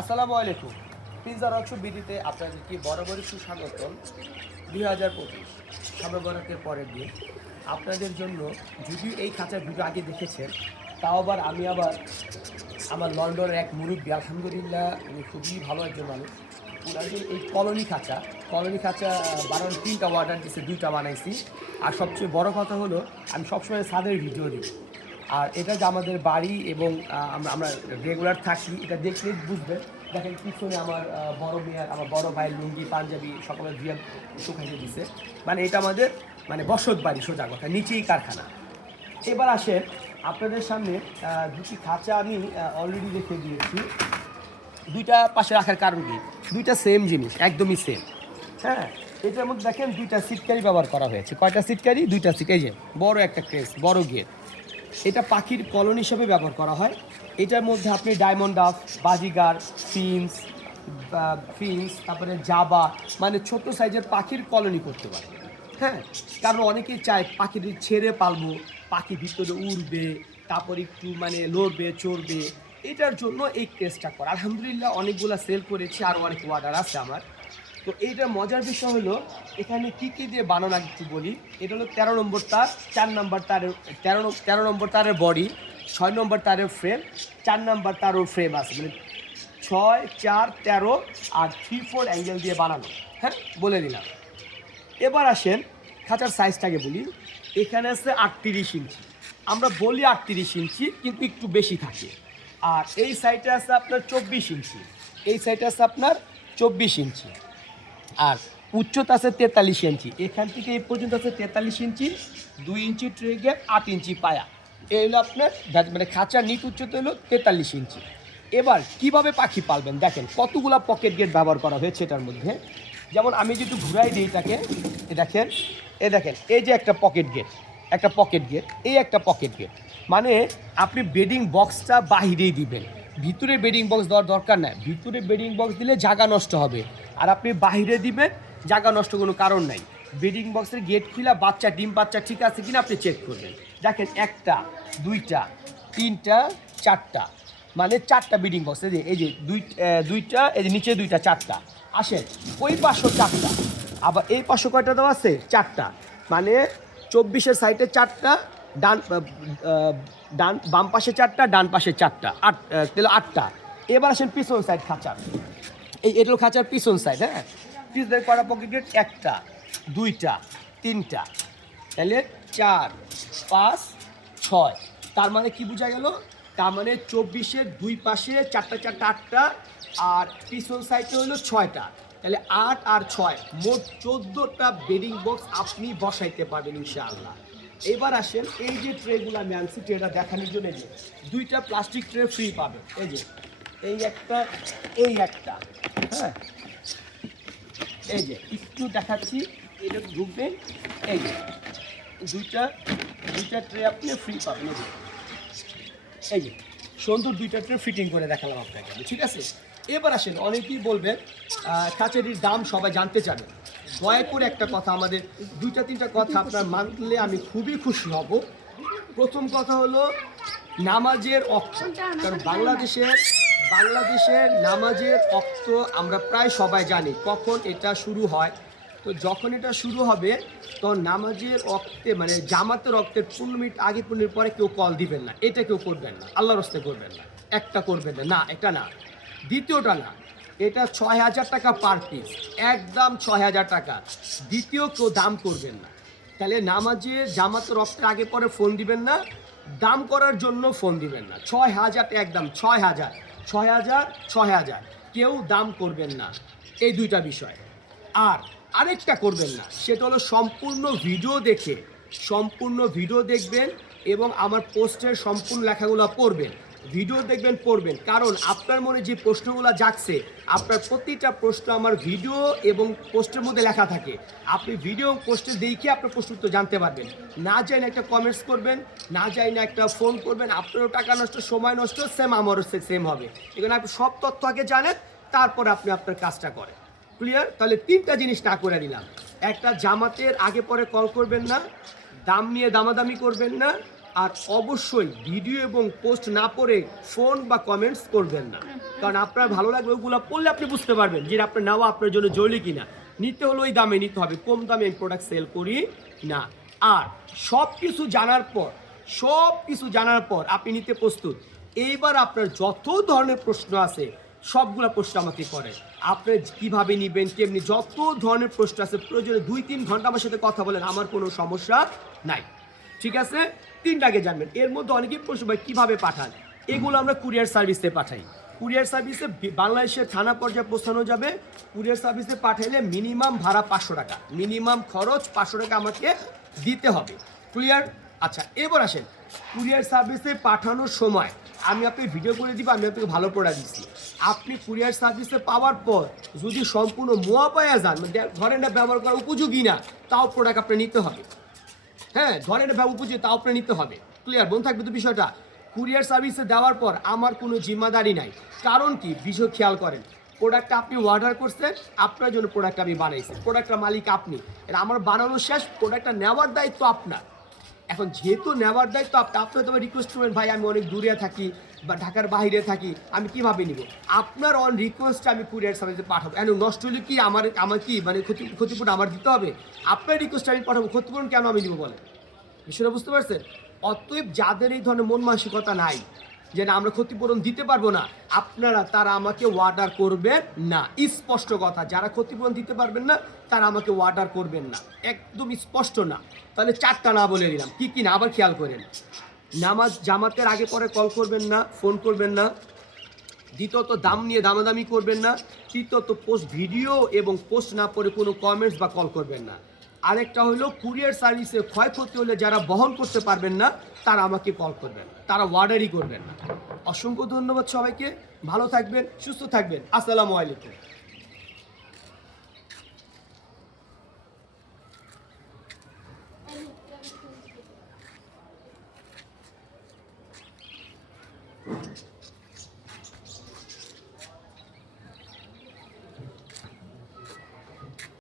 আসসালামু আলাইকুম। Pizza rocks বিডিতে আপনাদেরকে বরাবরই সুস্বাগতম? দুই হাজার পঁচিশ। পরের দিন। আপনাদের জন্য যদিও এই খাঁচার ভিডিও আগে দেখেছেন, তাও আবার আমি আবার আমার লন্ডনের এক মুরব্বী, আলহামদুলিল্লাহ, উনি খুবই ভালো একজন মানুষ। উনাকে এই কলোনি খাঁচা কলোনি খাঁচা বানানোর তিনটা অর্ডার দিয়েছে দুইটা বানাইছি। আর সবচেয়ে বড় কথা হলো, আমি সবসময় সাদের ভিডিও দিই। আর এটা যে আমাদের বাড়ি এবং আমরা আমরা রেগুলার থাকি, এটা দেখলেই বুঝবেন। দেখেন পিছনে আমার বড় মেয়ার, আমার বড় ভাই লুঙ্গি, পাঞ্জাবি সকলের দিয়ে শুকাইতে দিছে। মানে এটা আমাদের মানে বসত বাড়ি, সোজা কথা, নিচেই কারখানা। এবার আসেন, আপনাদের সামনে দুটি খাঁচা আমি অলরেডি রেখে দিয়েছি। দুইটা পাশে রাখার কারণ কি? দুইটা সেম জিনিস, একদমই সেম হ্যাঁ এটার মধ্যে দেখেন দুইটা সিটকারি ব্যবহার করা হয়েছে। কয়টা সিটকারি দুইটা সিট এই যে, বড় একটা ক্রেস বড় গেট এটা পাখির কলোনি হিসেবে ব্যবহার করা হয়। এটার মধ্যে আপনি ডায়মন্ড ডাফ বাজিগার ফিন্স ফিন্স তারপরে জাবা মানে ছোট সাইজের পাখির কলোনি করতে পারে হ্যাঁ কারণ অনেকেই চায় পাখির ছেড়ে পালবো, পাখি ভিতরে উড়বে, তারপর একটু মানে লড়বে, চড়বে। এটার জন্য এই কেসটা করা। আলহামদুলিল্লাহ অনেকগুলো সেল করেছি, আরও অনেক অর্ডার আছে আমার। তো এইটার মজার বিষয় হলো, এখানে কি কি দিয়ে বানানো একটু বলি। এটা হলো তেরো নম্বর তার, চার নম্বর তারের, তেরো তেরো নম্বর তারের বডি ছয় নম্বর তারের ফ্রেম চার নম্বর তারও ফ্রেম আছে। মানে ছয়, চার, তেরো আর থ্রি ফোর অ্যাঙ্গেল দিয়ে বানানো। হ্যাঁ বলে দিলাম। এবার আসেন খাঁচার সাইজটাকে বলি। এখানে আছে আটত্রিশ ইঞ্চি। আমরা বলি আটত্রিশ ইঞ্চি, কিন্তু একটু বেশি থাকে। আর এই সাইডে আছে আপনার চব্বিশ ইঞ্চি। এই সাইডে আছে আপনার চব্বিশ ইঞ্চি। আর উচ্চতা আছে তেতাল্লিশ ইঞ্চি। এখান থেকে এই পর্যন্ত আছে তেতাল্লিশ ইঞ্চি, দুই ইঞ্চি ট্রে গ্যাপ আট ইঞ্চি পায়া। এই হলো আপনার মানে খাঁচার নিট উচ্চতা হলো তেতাল্লিশ ইঞ্চি। এবার কীভাবে পাখি পালবেন? দেখেন, কতগুলা পকেট গেট ব্যবহার করা হয়েছে এটার মধ্যে। যেমন আমি যদি ঘুরাই দিই এটাকে, এ দেখেন এ দেখেন, এই যে একটা পকেট গেট একটা পকেট গেট এই একটা পকেট গেট মানে আপনি বেডিং বক্সটা বাহিরেই দিবেন। ভিতরে বেডিং বক্স দেওয়ার দরকার নাই। ভিতরে বেডিং বক্স দিলে জায়গা নষ্ট হবে। আর আপনি বাইরে দিবেন, জায়গা নষ্ট কোনো কারণ নাই। বেডিং বক্সের গেট খুলে, বাচ্চা, ডিম বাচ্চা ঠিক আছে কিনা আপনি চেক করবেন। দেখেন একটা, দুইটা, তিনটা, চারটা। মানে চারটা বিডিং বক্স, এই যে এই যে দুই দুইটা, এই যে নিচে দুইটা, চারটা। আসেন, ওই পাশও চারটা। আবার এই পাশে কয়টা দেওয়া আছে? চারটা। মানে চব্বিশের সাইডে চারটা ডান ডান, বাম পাশে চারটা, ডান পাশে চারটা, আট তাহলে আটটা। এবার আসেন পিছন সাইড খাঁচার। এই, এটা খাঁচার পিছন সাইড হ্যাঁ? পিছন করা গেট একটা, দুইটা, তিনটা। তাহলে চার, পাঁচ, ছয়। তার মানে কি বোঝা গেল? তার মানে চব্বিশের দুই পাশে চারটা চারটা, আটটা, আর পিছন সাইডে হলো ছয়টা। তাহলে আট আর ছয়, মোট চোদ্দোটা বেডিং বক্স আপনি বসাইতে পারবেন ইনশাআল্লাহ। এবার আসেন, এই যে ট্রেগুলো আমি আনছি ট্রেটা দেখানোর জন্য যে দুইটা প্লাস্টিক ট্রে ফ্রি পাবে। এই যে, এই একটা এই একটা হ্যাঁ? এই যে, একটু দেখাচ্ছি, এটা ঢুকবেন, এই যে, দুইটা দুইটা ট্রে আপনি ফ্রি পাবেন, এই যে। সুন্দর দুইটা ট্রে ফিটিং করে দেখালাম আপনাকে ঠিক আছে? এবার আসেন অনেকেই বলবেন আহ, খাঁচারির দাম সবাই জানতে চাবেন দয়া করে একটা কথা আমাদের দুইটা তিনটা কথা আপনার মানলে আমি খুবই খুশি হব। প্রথম কথা হলো নামাজের অক্ত কারণ বাংলাদেশের বাংলাদেশের নামাজের অক্ত আমরা প্রায় সবাই জানি কখন এটা শুরু হয়। তো যখন এটা শুরু হবে তো নামাজের অক্তে মানে জামাতের অক্তের পনেরো মিনিট আগে পনেরো পরে কেউ কল দিবেন না এটা কেউ করবেন না আল্লাহর রস্তে করবেন না একটা করবেন না না এটা না। দ্বিতীয়টা না এটা ছয় হাজার টাকা পার পিস একদম ছয় হাজার টাকা। দ্বিতীয় কেউ দাম করবেন না। তাহলে নামাজে জামাতের রক্তের আগে পরে ফোন দিবেন না, দাম করার জন্য ফোন দিবেন না। ছয় হাজার একদম ছয় হাজার ছয় হাজার ছয় হাজার, কেউ দাম করবেন না। এই দুইটা বিষয়। আর আরেকটা করবেন না, সেটা হলো সম্পূর্ণ ভিডিও দেখে, সম্পূর্ণ ভিডিও দেখবেন এবং আমার পোস্টের সম্পূর্ণ লেখাগুলো পড়বেন। ভিডিও দেখবেন, পড়বেন। কারণ আপনার মনে যে প্রশ্নগুলো জাগছে, আপনার প্রতিটা প্রশ্ন আমার ভিডিও এবং পোস্টের মধ্যে লেখা থাকে। আপনি ভিডিও পোস্টে দেখে আপনার প্রশ্ন উত্তর জানতে পারবেন। না না একটা কমেন্টস করবেন, না যাই না একটা ফোন করবেন, আপনারও টাকা নষ্ট, সময় নষ্ট সেম আমারও সেম হবে। এখানে আপনি সব তথ্য আগে জানেন, তারপর আপনি আপনার কাজটা করেন। ক্লিয়ার তাহলে তিনটা জিনিস না করে দিলাম একটা, জামাতের আগে পরে কল করবেন না, দাম নিয়ে দামাদামি করবেন না আর অবশ্যই ভিডিও এবং পোস্ট না পড়ে ফোন বা কমেন্টস করবেন না। কারণ আপনার ভালো লাগবে ওগুলো পড়লে আপনি বুঝতে পারবেন যে আপনার নেওয়া আপনার জন্য জরুরি কিনা। নিতে হলে ওই দামে নিতে হবে, কম দামে আমি প্রোডাক্ট সেল করি না। আর সব কিছু জানার পর সব কিছু জানার পর আপনি নিতে প্রস্তুত। এইবার আপনার যত ধরনের প্রশ্ন আছে, সবগুলো প্রশ্ন আমাকে করে। আপনি কীভাবে নেবেন, কেমনি, যত ধরনের প্রশ্ন আছে, প্রয়োজনে দুই তিন ঘণ্টা আমার সাথে কথা বলেন, আমার কোনো সমস্যা নাই। ঠিক আছে? তিনটাকে জানবেন। এর মধ্যে অনেকেই প্রশ্ন ভাই, কীভাবে পাঠান? এগুলো আমরা কুরিয়ার সার্ভিসে পাঠাই। কুরিয়ার সার্ভিসে বাংলাদেশের থানা পর্যায়ে পৌঁছানো যাবে। কুরিয়ার সার্ভিসে পাঠাইলে মিনিমাম ভাড়া পাঁচশো টাকা। মিনিমাম খরচ পাঁচশো টাকা আমাকে দিতে হবে। ক্লিয়ার? আচ্ছা এবার আসেন। কুরিয়ার সার্ভিসে পাঠানোর সময় আমি আপনাকে ভিডিও করে দিব, আমি আপনাকে ভালো প্রোডাক্ট দিচ্ছি। আপনি কুরিয়ার সার্ভিসে পাওয়ার পর যদি সম্পূর্ণ মোয়া পায়া যান মানে দে- ধরেন না ব্যবহার করা উপযোগী না, তাও প্রোডাক্ট আপনি নিতে হবে। হ্যাঁ ধরেন এটা উপজে তাও আপনি নিতে হবে। ক্লিয়ার বোন থাকবে তো বিষয়টা? কুরিয়ার সার্ভিসে দেওয়ার পর আমার কোনো জিম্মাদারি নাই। কারণ কি? বিষয় খেয়াল করেন প্রোডাক্টটা আপনি অর্ডার করছেন, আপনার জন্য প্রোডাক্ট আমি বানাইছি। প্রোডাক্টটা মালিক আপনি। এটা আমার বানানো শেষ প্রোডাক্টটা নেওয়ার দায়িত্ব আপনার। এখন যেহেতু নেওয়ার দায়িত্ব, আপনি আপনার তো রিকোয়েস্ট করবেন, ভাই, আমি অনেক দূরে থাকি বা ঢাকার বাইরে থাকি, আমি কীভাবে নিব? আপনার অন রিকোয়েস্ট আমি কুরিয়ার সার্ভিসে পাঠাবো। কেন, নষ্ট হলে কি আমার আমার কি মানে ক্ষতি ক্ষতিপূরণ আমার দিতে হবে? আপনার রিকোয়েস্ট আমি পাঠাবো, ক্ষতিপূরণ কেন আমি নিব বলে বিষয়টা বুঝতে পারছেন? অতএব যাদের এই ধরনের মন মানসিকতা নাই যে না, আমরা ক্ষতিপূরণ দিতে পারব না। আপনারা, তারা আমাকে ওয়ার্ডার করবেন না। স্পষ্ট কথা, যারা ক্ষতিপূরণ দিতে পারবেন না, তারা আমাকে ওয়ার্ডার করবেন না। একদম স্পষ্ট না। তাহলে চারটা না বলে দিলাম। কি কি না? আবার খেয়াল করেন। নামাজ জামাতের আগে পরে কল করবেন না ফোন করবেন না। দ্বিতীয়ত, দাম নিয়ে দামাদামি করবেন না। তৃতীয়ত পোস্ট ভিডিও এবং পোস্ট না পড়ে কোনো কমেন্টস বা কল করবেন না। আরেকটা হলো কুরিয়ার সার্ভিসে ক্ষয়ক্ষতি হলে যারা বহন করতে পারবেন না, তারা আমাকে কল করবেন, তারা ওয়ার্ডারই করবেন না অসংখ্য ধন্যবাদ সবাইকে, ভালো থাকবেন, সুস্থ থাকবেন, আসসালামু আলাইকুম